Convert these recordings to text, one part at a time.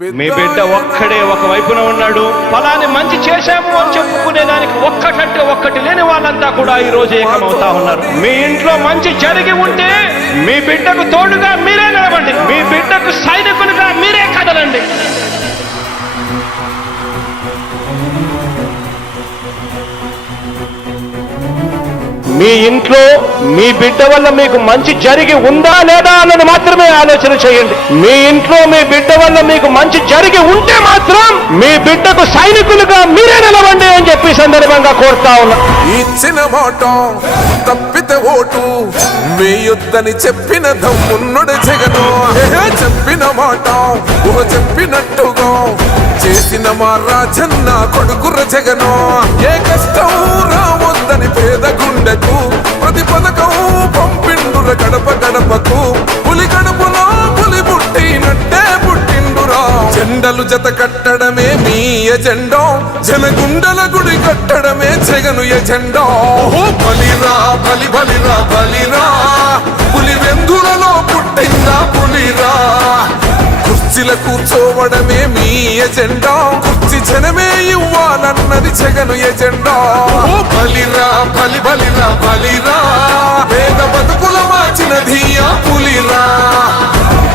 మీ బిడ్డ ఒక్కడే ఒక వైపున ఉన్నాడు. ఫలాన్ని మంచి చేశాము అని చెప్పుకునేదానికి ఒక్కటంటే ఒక్కటి లేని వాళ్ళంతా కూడా ఈ రోజు ఏకమవుతా ఉన్నారు. మీ ఇంట్లో మంచి జరిగి ఉంటే మీ బిడ్డకు తోడుగా మీరే నిలవండి. మీ బిడ్డకు సైనికులుగా మీరే కదలండి. మీ ఇంట్లో మీ బిడ్డ వల్ల మీకు మంచి జరిగి ఉందా లేదా అన్నది మాత్రమే ఆలోచన చేయండి. మీ ఇంట్లో మీ బిడ్డ వల్ల మీకు మంచి జరిగి ఉంటే మాత్రం మీ బిడ్డకు సైనికులుగా మీరే నిలవండి అని చెప్పి సందర్భంగా కోరుతా ఉన్నా. ఇచ్చిన మాట తప్పితే ఓటు వేయొద్దని చెప్పిన దమ్మున్నడు జగను. చెప్పిన మాట చెప్పినట్టుగా చేసిన మా రాజన్న కొడుకుర జగను. ఏ కష్టం రావద్దని పేద గుండెకు ప్రతి పథకం పంపిండుర గడప గడపకు. పులి గడపలో పులి పుట్టినట్టే పుట్టిండురా. జెండలు జత కట్టడమే మీ ఎజెండా, జనగుండల గుడి కట్టడమే జగను ఎజెండా. బలిరా బలి బలిరా బలిరా, పులి వెందులలో పుట్టిందా పులిరా. కుర్చీల కూర్చోవడమే మీ ఎజెండా, కుర్చీ జనమే ఇవ్వాలన్నది జగను ఎజెండా. బలిరా బలి బలిరా బలిరా, పేద బతుకుల మార్చినది ఆ పులిరా.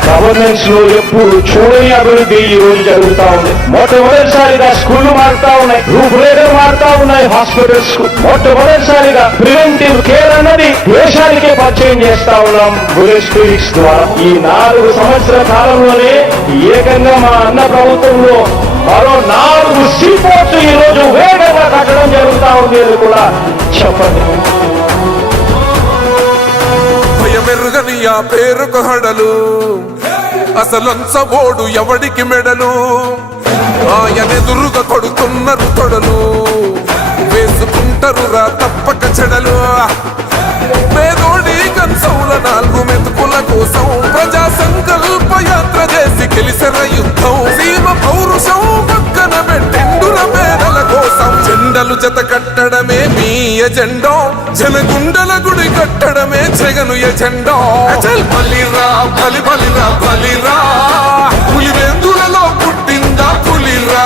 గవర్నెన్స్ లో ఎప్పుడు చూడని అభివృద్ధి ఈ రోజు జరుగుతా ఉంది. మొట్టమొదటిసారిగా స్కూళ్లు మారుతా ఉన్నాయి, రూపురేఖలు మారుతా ఉన్నాయి. హాస్పిటల్స్ మొట్టమొదటిసారిగా ప్రివెంటివ్ కేర్ అన్నది దేశానికే పరిచయం చేస్తా ఉన్నాం బుల్లెట్ క్లినిక్స్ ద్వారా. ఈ 4 సంవత్సరాల కాలంలోనే ఏకంగా మా అన్న ప్రభుత్వంలో మరో 4 సీపోర్ట్స్ ఈ రోజు వేగంగా కట్టడం జరుగుతా ఉంది అని కూడా చెప్పండి. భయమెరుగని ఆ పేరుకు హడలు, అసలంచబోడు ఎవడికి మెడలు. ఆయనెదురుగా కొడుతున్నారు తొడలు, వేసుకుంటారు రా తప్పక చెడలు. పేదోడి కంచౌల 4 మెతుకుల కోసం ప్రజా సంకల్ప యాత్ర చేసి గెలిసిన యుద్ధం. సీమ పౌరుషం పక్కన పెట్టిండుర పేదల కోసం. జెండలు జత కట్టడమే మీ ఎజెండా, జనగుండల గుడి కట్టడమే జగను ఎజెండా. బలిరా బలి బలిరా బలిరా, పులి వెందులలో పుట్టిందా పులిరా.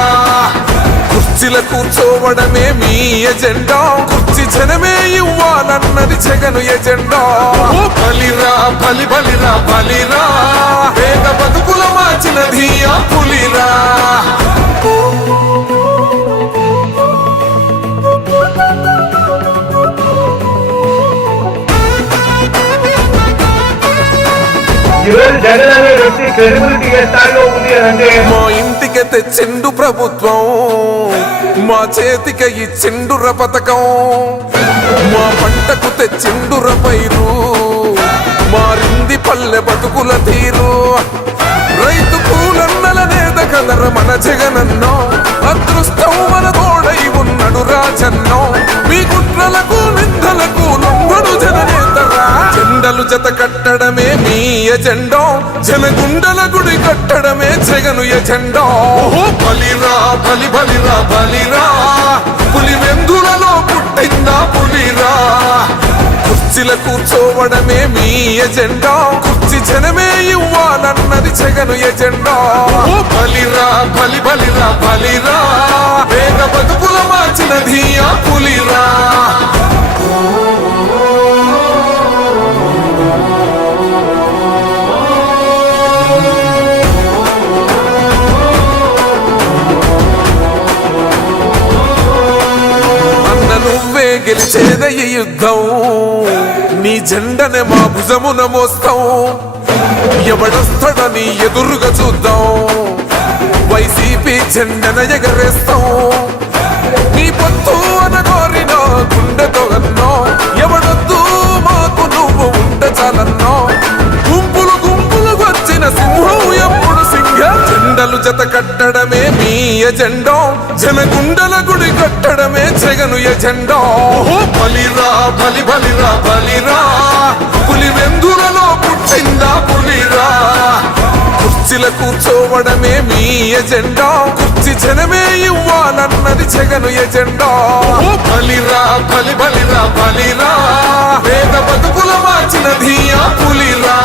కుర్చీల కూర్చోవడమే మీ ఎజెండా, కుర్చీ జనమే ఇవ్వాలన్నది జగను ఎజెండా. బలిరా బలి బలిరా బలిరా, పేద బతుకుల మార్చినది ఆ పులిరా. జగన్ అనే వ్యక్తి క్రెడిబిలిటీ ఏ స్థాయిలో ఉంది అంటే మా ఇంటికి తెచ్చిండు ప్రభుత్వం, మా చేతికి ఇచ్చిండుర పథకం. మా పంటకు తెచ్చిండుర పైరు, మారింది పల్లె బతుకుల తీరు. రైతు కూలన్నల నేత కదర మన జగనన్నో, అదృష్టం మన తోడై ఉన్నడు రాజన్నో. మీ కుట్రలకు నిందలకు లొంగడు జననేతరా. జెండలు జత కట్టడమే మీ ఎజెండా, జనగుండల గుడి కట్టడమే జగను ఎజెండా. బలిరా బలి బలిరా బలిరా, పులి వెందులలో పుట్టిందా పులిరా. కుర్చీల కూర్చోవడమే మీ ఎజెండా, కుర్చీ జనమే ఇవ్వాలన్నది జగను ఎజెండా. బలిరా బలి బలిరా బలిరా, పేద బతుకుల మార్చినది ఆ పులిరా. నువ్వే గెలిచేద ఈ యుద్ధం, నీ జెండనే మా భుజమున మోస్తాం. ఎవడొస్తాడని ఎదురుగా చూద్దాం, వైసీపీ జెండన ఎగరేస్తాం. నీ పొత్తు అనగోరిన గుండెతో అన్నో, ఎవడొద్దు మాకు నువ్వు ఉండ చాలన్నో. గుంపులు గుంపులు వచ్చిన సింహం ఎప్పుడు సింహ. జెండలు జత కట్టడమే మీ ఎజెండా, జనగుండల గుడి కట్టడమే జగను ఎజెండా. బలిరా బలి బలిరా బలిరా, పులి వెందులలో పుట్టిందా పులిరా. కుర్చీల కూర్చోవడమే మీ ఎజెండా, కుర్చీ జనమే ఇవ్వాలన్నది జగను ఎజెండా. బలిరా బలి బలిరా బలిరా, పేద బతుకుల మార్చినది ఆ పులిరా.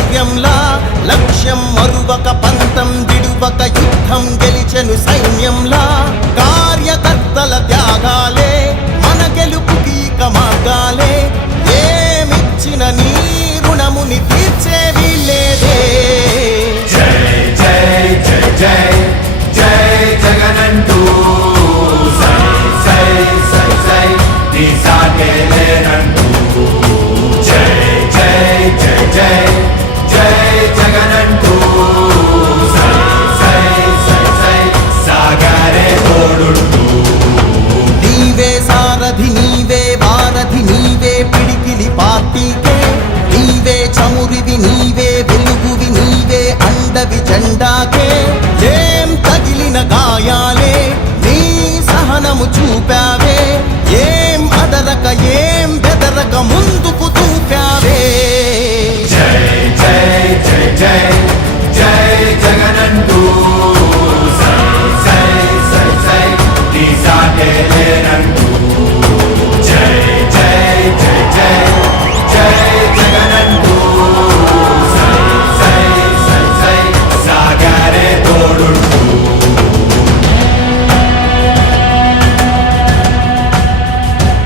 ధైర్యంలా లక్ష్యం మరువక పంతం విడువక యుద్ధం గెలిచెను సైన్యంలా కార్యకర్తల త్యాగాలే మన గెలుపుకి ఇక మార్గాలే ఏమిచ్చిన నీ రుణముని తీర్చేవి లేదే జై జై జై జై జై జగనంటూ సై సై సై సై నీ సాగే లేనంటూ జై జై జై జై జై జగనంటూ సై సై సై సై సాగరే తోడుంటూ నీవే సారథి నీవే వారధి నీవే పిడికిలి పార్టీకే నీవే చమురివి నీవే వెలుగువి నీవే అండవి జెండాకే ఏం తగిలిన గాయాలే నీ సహనము చూపావే ఏం అదరక ఏం బెదరక ముందుకు దూపావే జై జై జై జై జై జగనంటూ సై సై సై సై నీ సాగే లేనంటూ జై జై జై జై జై జగనంటూ సై సై సై సై సాగరే తోడుంటూ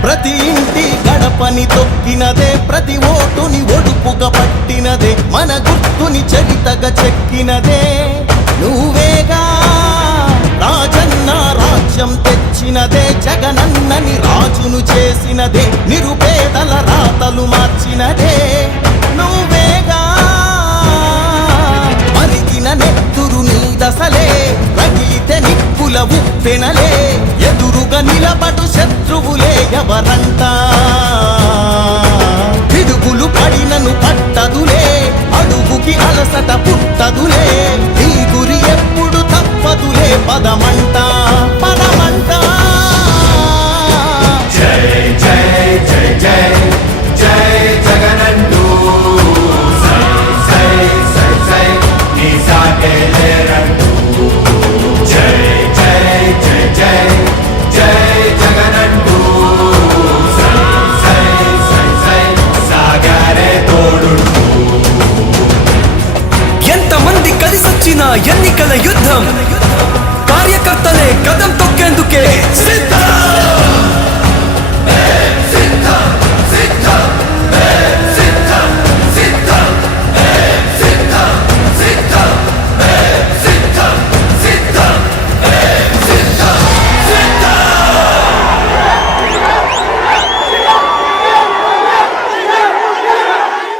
ప్రతి ఇంటి గడపని తొక్కినదే ప్రతి ఓటుని ఒడుపుగా పట్టినదే మన గుర్తుని చరితగా చెక్కినదే నువ్వేగా రాజన్న రాజ్యం తెచ్చినదే జగనన్నని రాజును చేసినదే నిరుపేదల రాతలు మార్చినదే నువ్వేగా మరిగిన నెత్తురు నీ దశలే రగిలితే నిప్పుల ఉప్పెనలే ఎదురుగా నిలబడు శత్రువులే ఎవరంట పిడుగులు పడినను పట్టదులే అడుగుకి అలసట పుట్టదులే నీ గురి ఎప్పుడు తప్పదులే పదమంట పదమంట జై జై జై జై జై జగనంటూ సై సై సై సై నీ సాగే లేరంటూ జై జై జై జై జై జగనంటూ సై సై సై సై సాగరే తోడుంటూ ఎంతమంది కలిసొచ్చిన ఎన్నికల యుద్ధం కార్యకర్తలే కదం తొక్కేందుకే సిద్ధం